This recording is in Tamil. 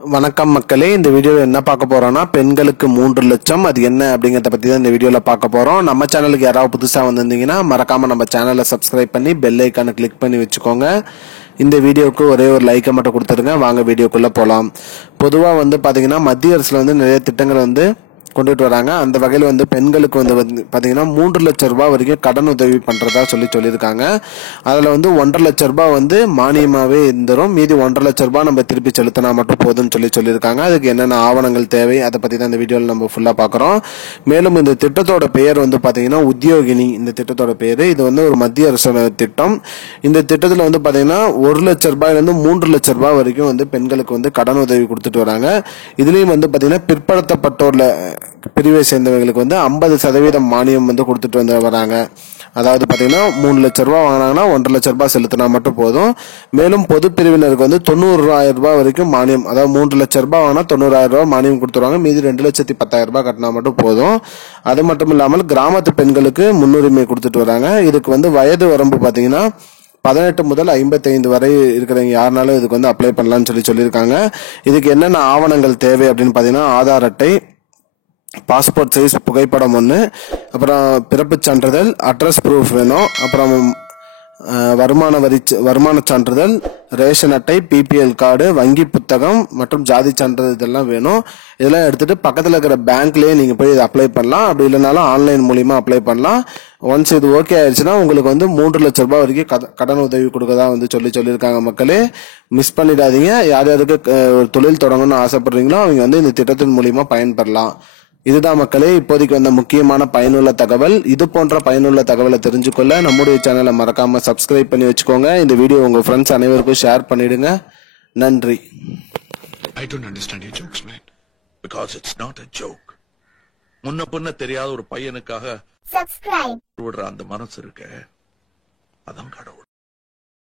வணக்கம் மக்களே, இந்த வீடியோவில் என்ன பார்க்க போறோம்னா பெண்களுக்கு 3 லட்சம் அது என்ன அப்படிங்கறத பத்தி தான் இந்த வீடியோல பார்க்க போறோம். நம்ம சேனலுக்கு யாராவது புதுசா வந்திருந்தீங்கன்னா மறக்காம நம்ம சேனலை சப்ஸ்கிரைப் பண்ணி பெல் ஐக்கானை கிளிக் பண்ணி வச்சுக்கோங்க. இந்த வீடியோவுக்கு ஒரே ஒரு லைக்கை மட்டும் கொடுத்துருங்க. வாங்க வீடியோக்குள்ள போலாம். பொதுவா பாத்தீங்கன்னா மத்திய அரசுல நிறைய திட்டங்கள் கொண்டுட்டு வராங்க. அந்த வகையில் பெண்களுக்கு பாத்தீங்கன்னா 3 லட்சம் ரூபாய் வரைக்கும் கடன் உதவி பண்றதா சொல்லியிருக்காங்க. அதுல 1.5 லட்சம் ரூபாய் மானியமாவே இருந்துரும். மீதி 1.5 லட்சம் ரூபாய் நம்ம திருப்பி செலுத்தினா மட்டும் போதும்னு சொல்லியிருக்காங்க. அதுக்கு என்னென்ன ஆவணங்கள் தேவை அதை பத்தி தான் இந்த வீடியோவில் நம்ம ஃபுல்லா பாக்குறோம். மேலும் இந்த திட்டத்தோட பெயர் பாத்தீங்கன்னா உத்தியோகினி. இந்த திட்டத்தோட பேரு இது ஒரு மத்திய அரசோட திட்டம். இந்த திட்டத்துல பாத்தீங்கன்னா 1 லட்சம் ரூபாயில இருந்து 3 லட்சம் ரூபாய் வரைக்கும் பெண்களுக்கு கடன் உதவி கொடுத்துட்டு வராங்க. இதுலயும் பாத்தீங்கன்னா பிற்படுத்தப்பட்டோர்ல பிரிவை சேர்ந்தவங்களுக்கு 50% மானியம் கொடுத்துட்டு வராங்க. அதாவது பாத்தீங்கன்னா 3 லட்சம் ரூபாய் வாங்கினாங்கன்னா 1.5 லட்சம் ரூபாய் செலுத்தினா மட்டும் போதும். மேலும் பொது பிரிவினருக்கு 90,000 ரூபாய் வரைக்கும் மானியம், அதாவது 3 லட்சம் ரூபாய் வாங்கினா 90,000 ரூபாய் மானியம் கொடுத்துருவாங்க. மீதி 2,10,000 ரூபாய் கட்டினா மட்டும் போதும். அது மட்டும் இல்லாமல் கிராமத்து பெண்களுக்கு முன்னுரிமை கொடுத்துட்டு வராங்க. இதுக்கு வயது வரம்பு பாத்தீங்கன்னா 18 முதல் 55 வரை இருக்கிறவங்க யாருனாலும் இதுக்கு அப்ளை பண்ணலாம்னு சொல்லியிருக்காங்க. இதுக்கு என்னென்ன ஆவணங்கள் தேவை அப்படின்னு பாத்தீங்கன்னா ஆதார் அட்டை, பாஸ்போர்ட் சைஸ் புகைப்படம் 1, அப்புறம் பிறப்பு சான்றிதழ், அட்ரஸ் ப்ரூஃப் வேணும், அப்புறம் வருமான சான்றிதழ், ரேஷன் அட்டை, பிபிஎல் கார்டு, வங்கி புத்தகம் மற்றும் ஜாதி சான்றிதழ் இதெல்லாம் வேணும். இதெல்லாம் எடுத்துட்டு பக்கத்துல இருக்கிற பேங்க்லயே நீங்க போய் இதை அப்ளை பண்ணலாம். அப்படி இல்லைனாலும் ஆன்லைன் மூலியமா அப்ளை பண்ணலாம். ஒன்ஸ் இது ஓகே ஆயிடுச்சுன்னா உங்களுக்கு 3 லட்சம் ரூபாய் வரைக்கும் கடன் உதவி கொடுக்கதா சொல்லியிருக்காங்க. மக்களே மிஸ் பண்ணிடாதீங்க. யார் யாருக்கு ஒரு தொழில் தொடங்கணும்னு ஆசைப்படுறீங்களோ அவங்க இந்த திட்டத்தின் மூலியமா பயன்பெறலாம். இதுதான் மக்களே இப்போதைக்கு முக்கியமான பயனுள்ள தகவல். இது போன்ற பயனுள்ள தகவலை தெரிஞ்சுக்கொள்ள நம்முடைய சேனலை மறக்காம சப்ஸ்கிரைப் பண்ணி வச்சுக்கோங்க. இந்த வீடியோ உங்க ஃப்ரெண்ட்ஸ் அனைவருக்கும் ஷேர் பண்ணிடுங்க. நன்றி. I don't understand your jokes, man. Because it's not a joke. முன்ன பின்ன தெரியாத ஒரு பையனுக்காக விடுற அந்த மனசு இருக்க, அதான் கடவுள்.